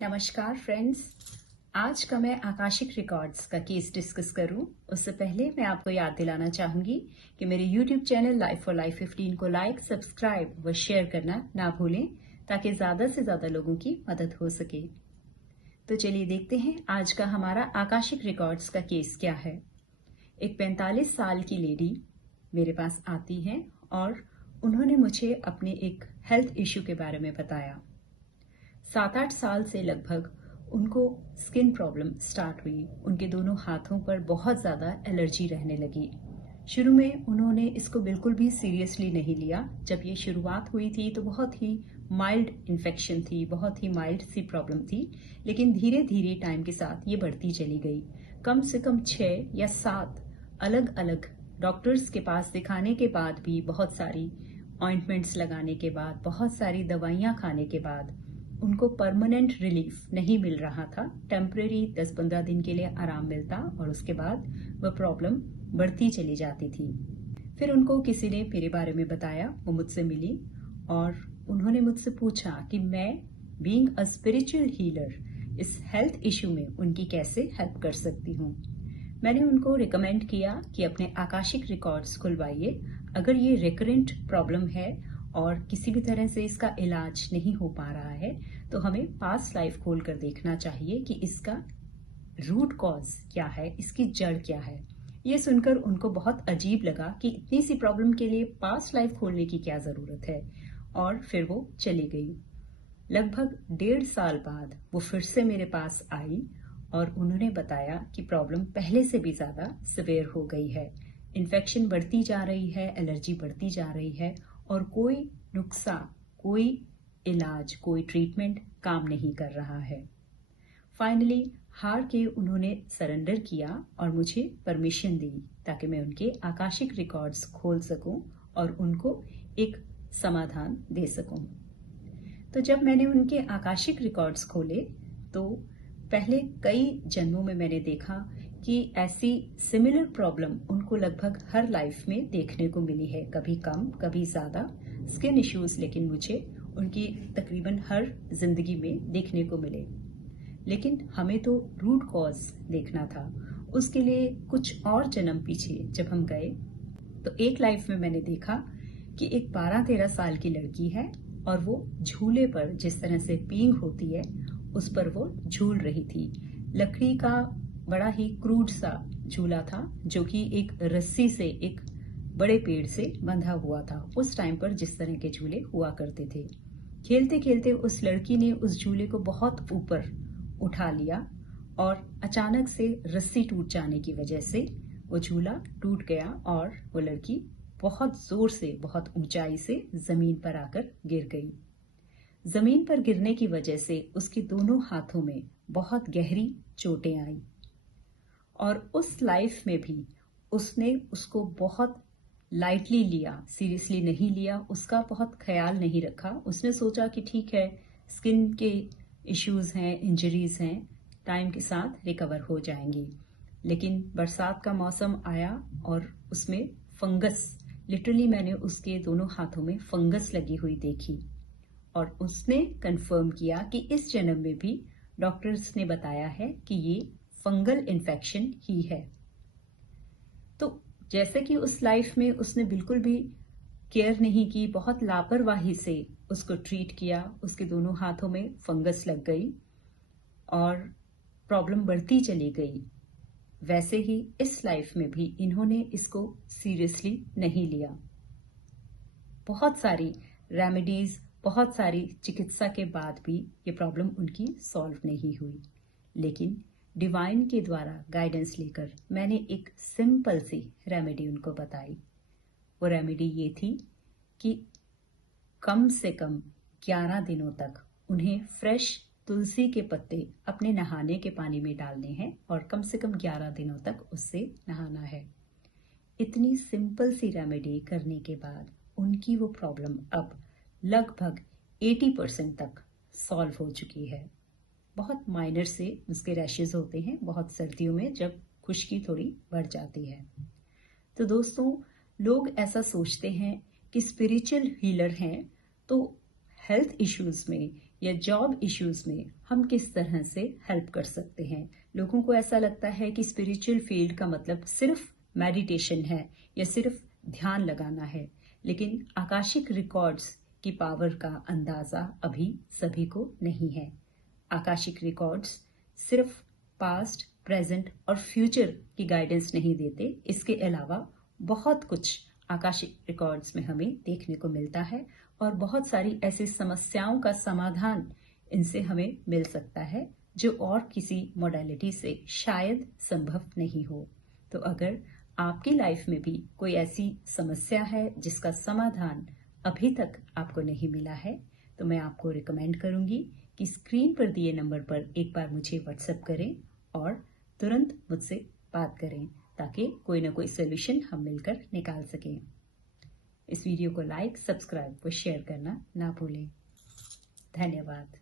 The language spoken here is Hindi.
नमस्कार फ्रेंड्स। आज का मैं आकाशिक रिकॉर्ड्स का केस डिस्कस करूं उससे पहले मैं आपको याद दिलाना चाहूंगी कि मेरे YouTube channel life for life 15 को लाइक, सब्सक्राइब व शेयर करना ना भूलें ताकि ज़्यादा से ज़्यादा लोगों की मदद हो सके। तो चलिए देखते हैं आज का हमारा आकाशिक रिकॉर्ड्स का केस क्या है। एक 45 साल की लेडी मेरे पास आती हैं और उन्होंने मुझे अपने एक हेल्थ इश्यू के बारे में बताया। 7-8 साल से लगभग उनको स्किन प्रॉब्लम स्टार्ट हुई। उनके दोनों हाथों पर बहुत ज़्यादा एलर्जी रहने लगी। शुरू में उन्होंने इसको बिल्कुल भी सीरियसली नहीं लिया। जब ये शुरुआत हुई थी तो बहुत ही माइल्ड इन्फेक्शन थी, बहुत ही माइल्ड सी प्रॉब्लम थी, लेकिन धीरे धीरे टाइम के साथ ये बढ़ती चली गई। कम से कम 6 या 7 अलग अलग डॉक्टर्स के पास दिखाने के बाद भी, बहुत सारी ऑइंटमेंट्स लगाने के बाद, बहुत सारी दवाइयाँ खाने के बाद उनको परमानेंट रिलीफ नहीं मिल रहा था। टेम्परेरी 10-15 दिन के लिए आराम मिलता और उसके बाद वह प्रॉब्लम बढ़ती चली जाती थी। फिर उनको किसी ने मेरे बारे में बताया, वो मुझसे मिली और उन्होंने मुझसे पूछा कि मैं बीइंग अ स्पिरिचुअल हीलर इस हेल्थ इश्यू में उनकी कैसे हेल्प कर सकती हूँ। मैंने उनको रिकमेंड किया कि अपने आकाशिक रिकॉर्ड्स खुलवाइए। अगर ये रिकरेंट प्रॉब्लम है और किसी भी तरह से इसका इलाज नहीं हो पा रहा है तो हमें पास्ट लाइफ खोल कर देखना चाहिए कि इसका रूट कॉज क्या है, इसकी जड़ क्या है। ये सुनकर उनको बहुत अजीब लगा कि इतनी सी प्रॉब्लम के लिए पास्ट लाइफ खोलने की क्या जरूरत है, और फिर वो चली गई। लगभग 1.5 साल बाद वो फिर से मेरे पास आई और उन्होंने बताया कि प्रॉब्लम पहले से भी ज्यादा सिवियर हो गई है। इन्फेक्शन बढ़ती जा रही है, एलर्जी बढ़ती जा रही है और कोई नुस्खा, कोई इलाज, कोई ट्रीटमेंट काम नहीं कर रहा है। फाइनली हार के उन्होंने सरेंडर किया और मुझे परमिशन दी ताकि मैं उनके आकाशिक रिकॉर्ड्स खोल सकूं और उनको एक समाधान दे सकूं। तो जब मैंने उनके आकाशिक रिकॉर्ड्स खोले तो पहले कई जन्मों में मैंने देखा कि ऐसी सिमिलर प्रॉब्लम उनको लगभग हर लाइफ में देखने को मिली है, कभी कम कभी ज्यादा स्किन इश्यूज, लेकिन मुझे उनकी तकरीबन हर जिंदगी में देखने को मिले। लेकिन हमें तो रूट कॉज देखना था, उसके लिए कुछ और जन्म पीछे जब हम गए तो एक लाइफ में मैंने देखा कि एक 12-13 साल की लड़की है और वो झूले पर, जिस तरह से पींग होती है उस पर वो झूल रही थी। लकड़ी का बड़ा ही क्रूड सा झूला था जो कि एक रस्सी से, एक बड़े पेड़ से बंधा हुआ था। उस टाइम पर जिस तरह के झूले हुआ करते थे, खेलते खेलते उस लड़की ने उस झूले को बहुत ऊपर उठा लिया और अचानक से रस्सी टूट जाने की वजह से वो झूला टूट गया और वो लड़की बहुत जोर से, बहुत ऊंचाई से जमीन पर आकर गिर गई। जमीन पर गिरने की वजह से उसके दोनों हाथों में बहुत गहरी चोटें आई और उस लाइफ में भी उसने उसको बहुत लाइटली लिया, सीरियसली नहीं लिया, उसका बहुत ख्याल नहीं रखा। उसने सोचा कि ठीक है, स्किन के इश्यूज हैं, इंजरीज हैं, टाइम के साथ रिकवर हो जाएंगी। लेकिन बरसात का मौसम आया और उसमें फंगस, लिटरली मैंने उसके दोनों हाथों में फंगस लगी हुई देखी और उसने कंफर्म किया कि इस जन्म में भी डॉक्टर्स ने बताया है कि ये फंगल इन्फेक्शन ही है। तो जैसे कि उस लाइफ में उसने बिल्कुल भी केयर नहीं की, बहुत लापरवाही से उसको ट्रीट किया, उसके दोनों हाथों में फंगस लग गई और प्रॉब्लम बढ़ती चली गई। वैसे ही इस लाइफ में भी इन्होंने इसको सीरियसली नहीं लिया। बहुत सारी रेमेडीज, बहुत सारी चिकित्सा के बाद भी ये प्रॉब्लम उनकी सॉल्व नहीं हुई। लेकिन डिवाइन के द्वारा गाइडेंस लेकर मैंने एक सिंपल सी रेमेडी उनको बताई। वो रेमेडी ये थी कि कम से कम 11 दिनों तक उन्हें फ्रेश तुलसी के पत्ते अपने नहाने के पानी में डालने हैं और कम से कम 11 दिनों तक उससे नहाना है। इतनी सिंपल सी रेमेडी करने के बाद उनकी वो प्रॉब्लम अब लगभग 80% तक सॉल्व हो चुकी है। बहुत माइनर से उसके रैशेज होते हैं बहुत सर्दियों में जब खुश्की थोड़ी बढ़ जाती है। तो दोस्तों, लोग ऐसा सोचते हैं कि स्पिरिचुअल हीलर हैं तो हेल्थ इश्यूज में या जॉब इश्यूज में हम किस तरह से हेल्प कर सकते हैं। लोगों को ऐसा लगता है कि स्पिरिचुअल फील्ड का मतलब सिर्फ मेडिटेशन है या सिर्फ ध्यान लगाना है, लेकिन आकाशिक रिकॉर्ड्स की पावर का अंदाजा अभी सभी को नहीं है। आकाशिक रिकॉर्ड्स सिर्फ पास्ट, प्रेजेंट और फ्यूचर की गाइडेंस नहीं देते, इसके अलावा बहुत कुछ आकाशिक रिकॉर्ड्स में हमें देखने को मिलता है और बहुत सारी ऐसी समस्याओं का समाधान इनसे हमें मिल सकता है जो और किसी मोडालिटी से शायद संभव नहीं हो। तो अगर आपकी लाइफ में भी कोई ऐसी समस्या है जिसका समाधान अभी तक आपको नहीं मिला है, तो मैं आपको रिकमेंड करूंगी कि स्क्रीन पर दिए नंबर पर एक बार मुझे व्हाट्सएप करें और तुरंत मुझसे बात करें, ताकि कोई ना कोई सोल्यूशन हम मिलकर निकाल सकें। इस वीडियो को लाइक, सब्सक्राइब व शेयर करना ना भूलें। धन्यवाद।